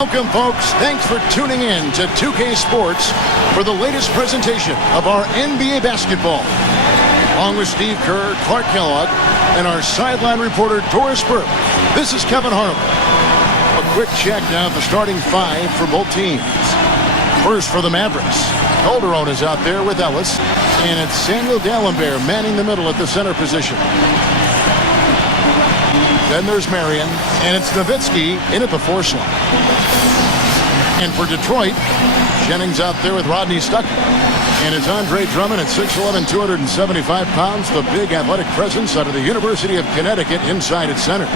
Welcome, folks. Thanks for tuning in to 2K Sports for the latest presentation of our NBA basketball. Along with Steve Kerr, Clark Kellogg, and our sideline reporter, Doris Burke, this is Kevin Harlan. A quick check now of the starting five for both teams. First for the Mavericks, Calderon is out there with Ellis, and it's Samuel Dalembert manning the middle at the center position. Then there's Marion, and it's Nowitzki in at the 4 slot. And for Detroit, Jennings out there with Rodney Stuckey. And it's Andre Drummond at 6'11", 275 pounds, the big athletic presence out of the University of Connecticut inside at center.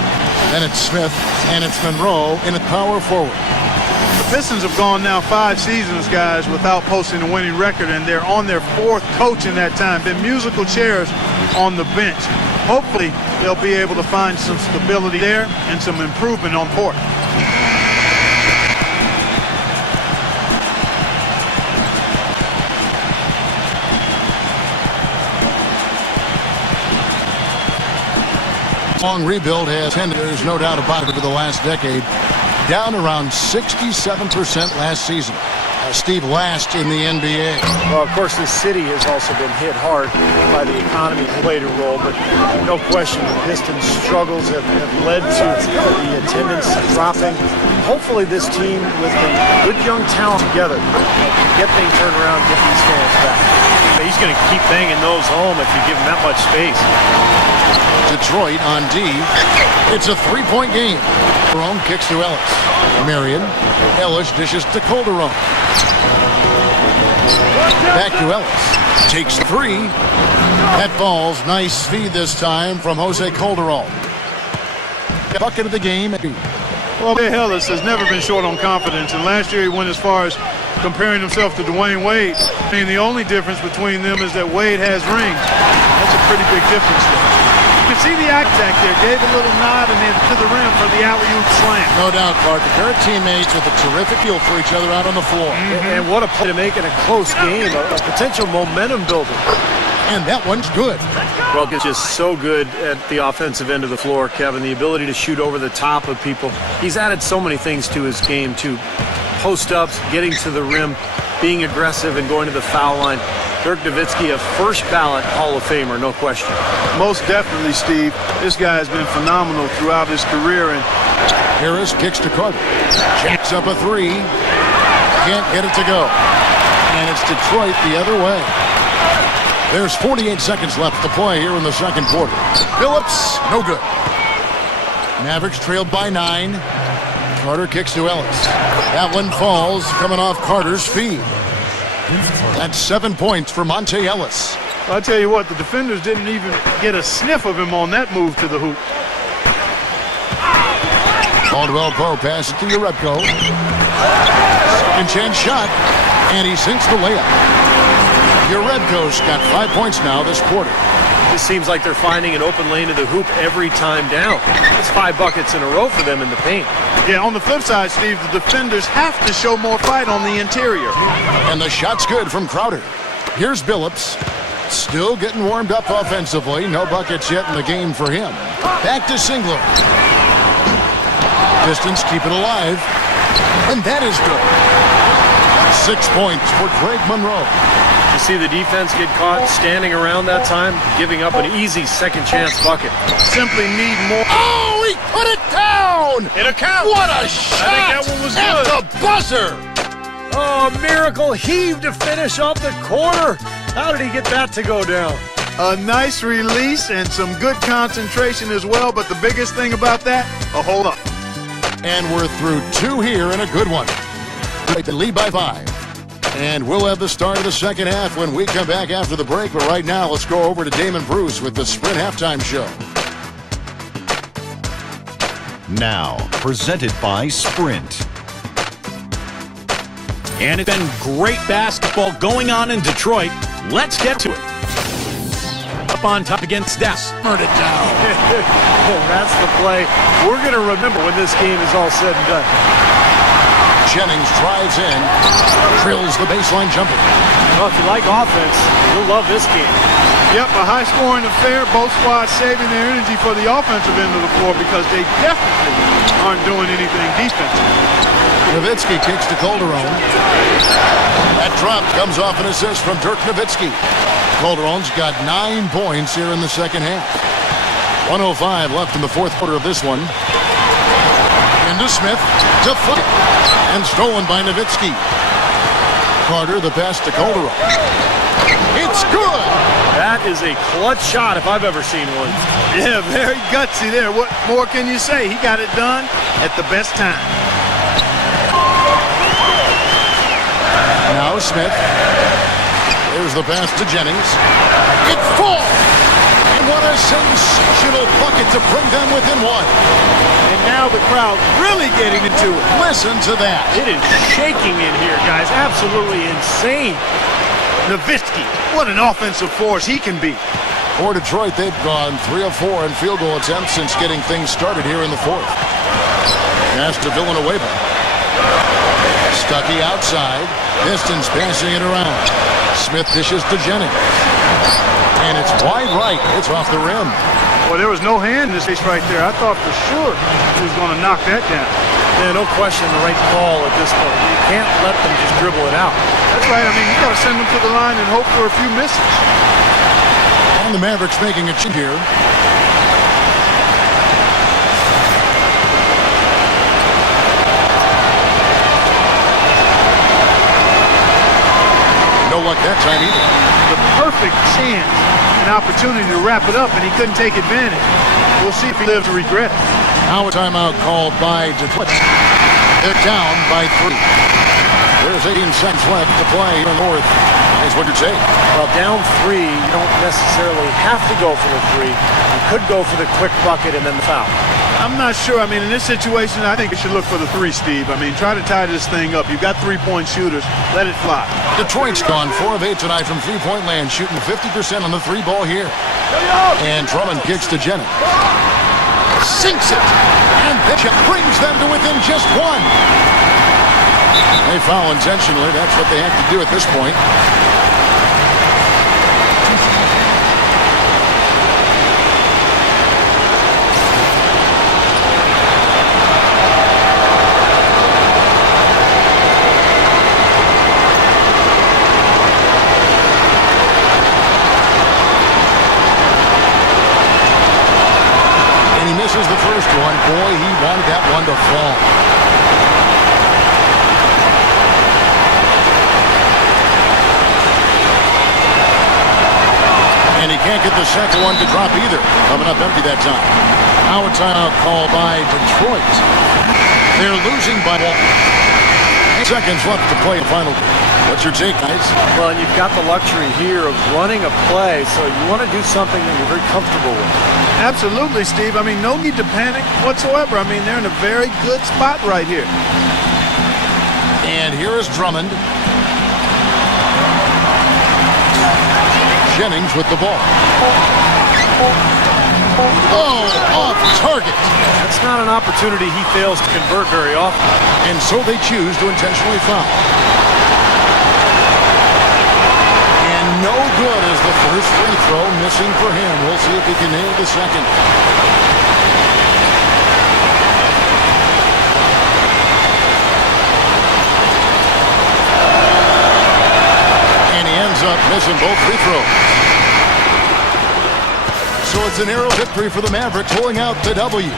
Then it's Smith, and it's Monroe in at power forward. The Pistons have gone now 5 seasons, guys, without posting a winning record, and they're on their 4th coach in that time. Been musical chairs on the bench. Hopefully, they'll be able to find some stability there and some improvement on court. Long rebuild has ended, there's no doubt about it, over the last decade. Down around 67% last season. Steve, last in the NBA. Well, of course, this city has also been hit hard by the economy, played a role, but no question the Pistons' struggles have led to the attendance dropping. Hopefully this team, with the good young talent together, can get things turned around and get these fans back. He's going to keep banging those home if you give him that much space. Detroit on D. It's a 3-point game. Jerome kicks to Ellis. Marion. Ellis dishes to Calderon. Back to Ellis. Takes 3. That falls. Nice feed this time from Jose Calderon. Bucket of the game. Well, Ellis has never been short on confidence, and last year he went as far as comparing himself to Dwayne Wade. I mean, the only difference between them is that Wade has rings. That's a pretty big difference there. You can see the contact there. Gave a little nod and then to the rim for the alley-oop slam. No doubt, Clark. The pair of teammates with a terrific feel for each other out on the floor. And what a play to make in a close game, a potential momentum builder. And that one's good. Well, it's just so good at the offensive end of the floor, Kevin. The ability to shoot over the top of people. He's added so many things to his game, too. Post-ups, getting to the rim, being aggressive, and going to the foul line. Dirk Nowitzki, a first-ballot Hall of Famer, no question. Most definitely, Steve. This guy has been phenomenal throughout his career. And Harris kicks to Carter. Jacks up a 3. Can't get it to go. And it's Detroit the other way. There's 48 seconds left to play here in the second quarter. Phillips, no good. Mavericks trailed by 9. Carter kicks to Ellis. That one falls, coming off Carter's feed. That's 7 points for Monte Ellis. I'll tell you what, the defenders didn't even get a sniff of him on that move to the hoop. Caldwell Pope passes to Urebko. Second chance shot, and he sinks the layup. Urebko's got 5 points now this quarter. It seems like they're finding an open lane to the hoop every time down. It's 5 buckets in a row for them in the paint. Yeah, on the flip side, Steve, the defenders have to show more fight on the interior. And the shot's good from Crowder. Here's Billups. Still getting warmed up offensively. No buckets yet in the game for him. Back to Singler. Pistons keep it alive. And that is good. 6 points for Greg Monroe. You see the defense get caught standing around that time, giving up an easy second chance bucket. Simply need more. Oh, he put it down! It counts. What a shot! I think that one was at good. The buzzer! Oh, miracle heave to finish off the corner. How did he get that to go down? A nice release and some good concentration as well, but the biggest thing about that, a hold up. And we're through 2 here and a good one. They lead by 5. And we'll have the start of the second half when we come back after the break. But right now, let's go over to Damon Bruce with the Sprint Halftime Show. Now, presented by Sprint. And it's been great basketball going on in Detroit. Let's get to it. Up on top against Dallas. Burn it down. That's the play we're going to remember when this game is all said and done. Jennings drives in, drills the baseline jumper. Well, if you like offense, you'll love this game. Yep, a high-scoring affair. Both squads saving their energy for the offensive end of the floor because they definitely aren't doing anything defensively. Nowitzki kicks to Calderon. That drop comes off an assist from Dirk Nowitzki. Calderon's got 9 points here in the second half. 1:05 left in the fourth quarter of this one. Into Smith to Flick. And stolen by Nowitzki. Carter the pass to Calderon. It's good! That is a clutch shot if I've ever seen one. Yeah, very gutsy there. What more can you say? He got it done at the best time. Now Smith. There's the pass to Jennings. It falls! And what a sensational bucket to bring them within one. And now the crowd really getting into it. Listen to that. It is shaking in here, guys. Absolutely insane. Nowitzki, what an offensive force he can be. For Detroit, they've gone 3 of 4 in field goal attempts since getting things started here in the fourth. Pass to Villanueva. Stuckey outside. Pistons passing it around. Smith dishes to Jennings. And it's wide right. It's off the rim. Well, there was no hand in this case right there. I thought for sure he was going to knock that down. Yeah, no question the right call at this point. You can't let them just dribble it out. That's right. I mean, you got to send them to the line and hope for a few misses. And the Mavericks making a change here. No luck that time either. The perfect chance, an opportunity to wrap it up, and he couldn't take advantage. We'll see if he lives to regret it. Now a timeout called by Detroit. They're down by 3. There's 18 seconds left to play here in North. That's what you're saying. Well, down 3, you don't necessarily have to go for the 3. You could go for the quick bucket and then the foul. I'm not sure. I mean, in this situation, I think you should look for the 3, Steve. I mean, try to tie this thing up. You've got 3-point shooters. Let it fly. Detroit's gone 4 of 8 tonight from three-point land, shooting 50% on the 3 ball here. And Drummond kicks to Jennings. Sinks it. And Bishop brings them to within just 1. They foul intentionally. That's what they have to do at this point. And he misses the first one. Boy, he wanted that one to fall. And he can't get the second one to drop either. Coming up empty that time. Now a timeout call by Detroit. They're losing by 8 seconds left to play the final. What's your take, guys? Well, and you've got the luxury here of running a play, so you want to do something that you're very comfortable with. Absolutely, Steve. I mean, no need to panic whatsoever. I mean, they're in a very good spot right here. And here is Drummond. Jennings with the ball. Oh, off target. That's not an opportunity he fails to convert very often. And so they choose to intentionally foul. And no good is the first free throw, missing for him. We'll see if he can nail the second. And he ends up missing both free throws. So it's a narrow victory for the Mavericks, pulling out the W.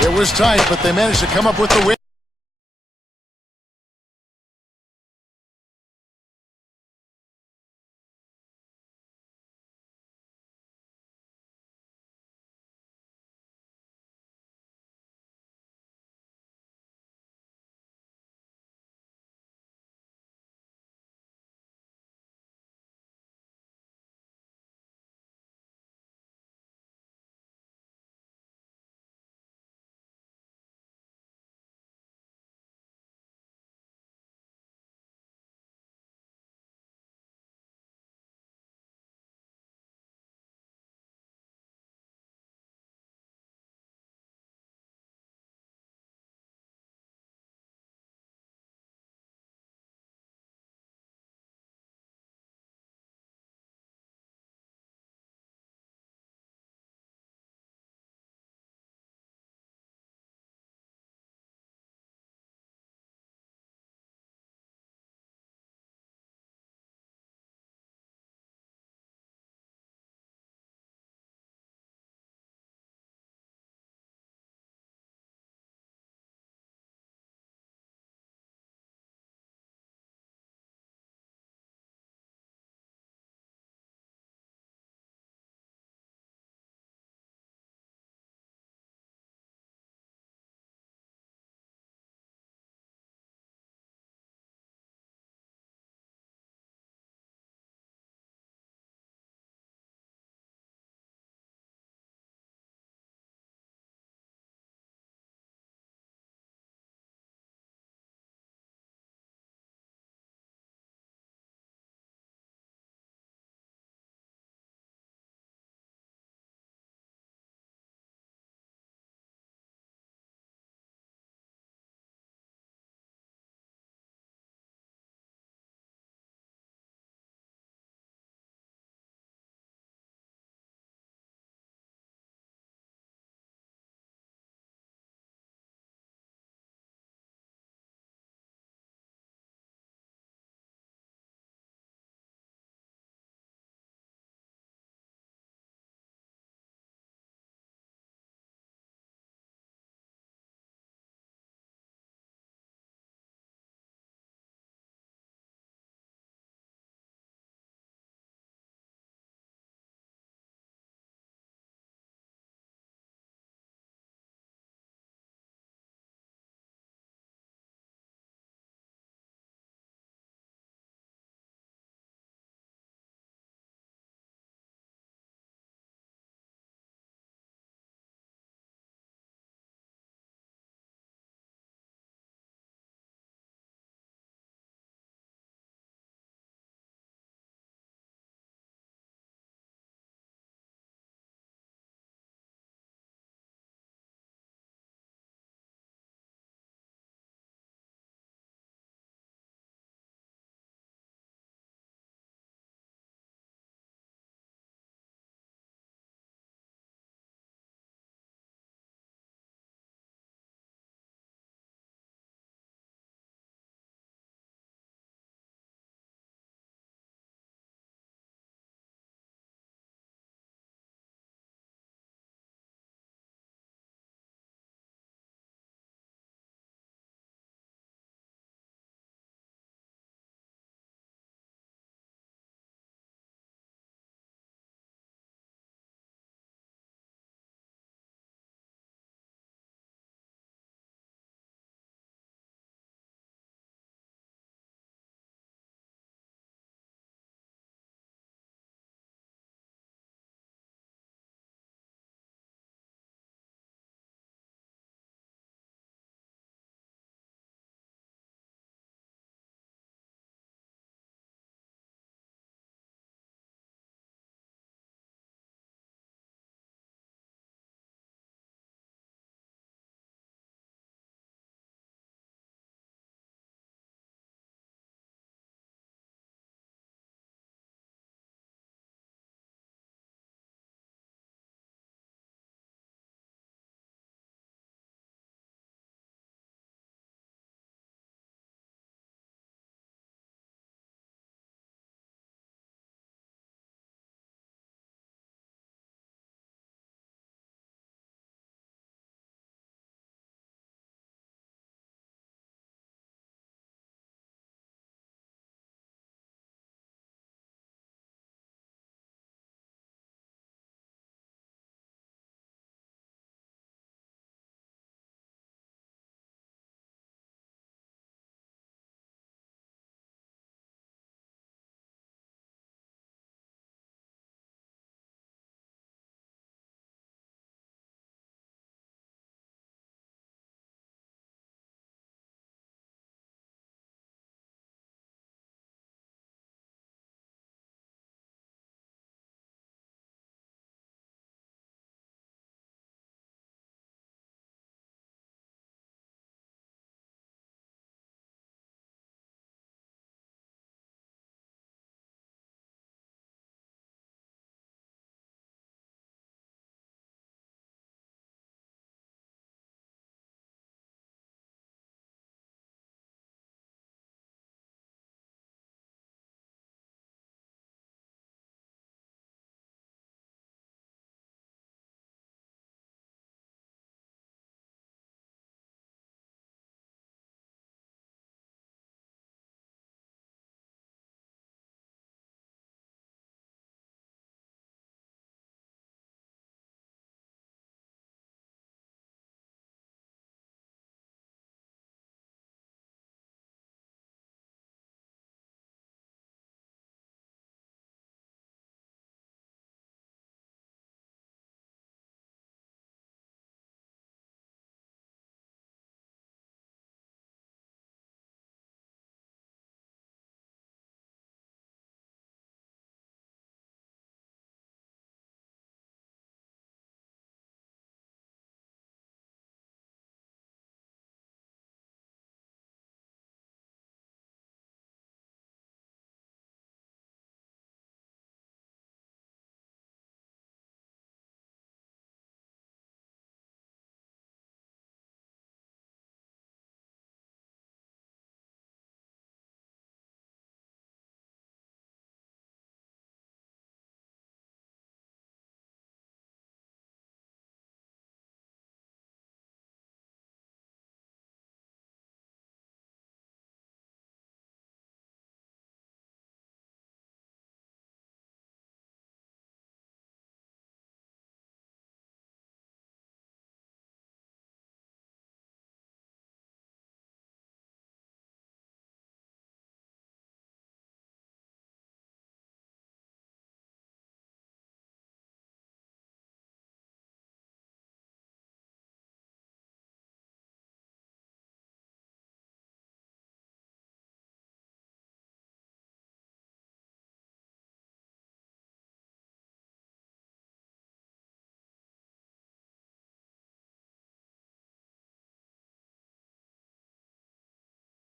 It was tight, but they managed to come up with the win.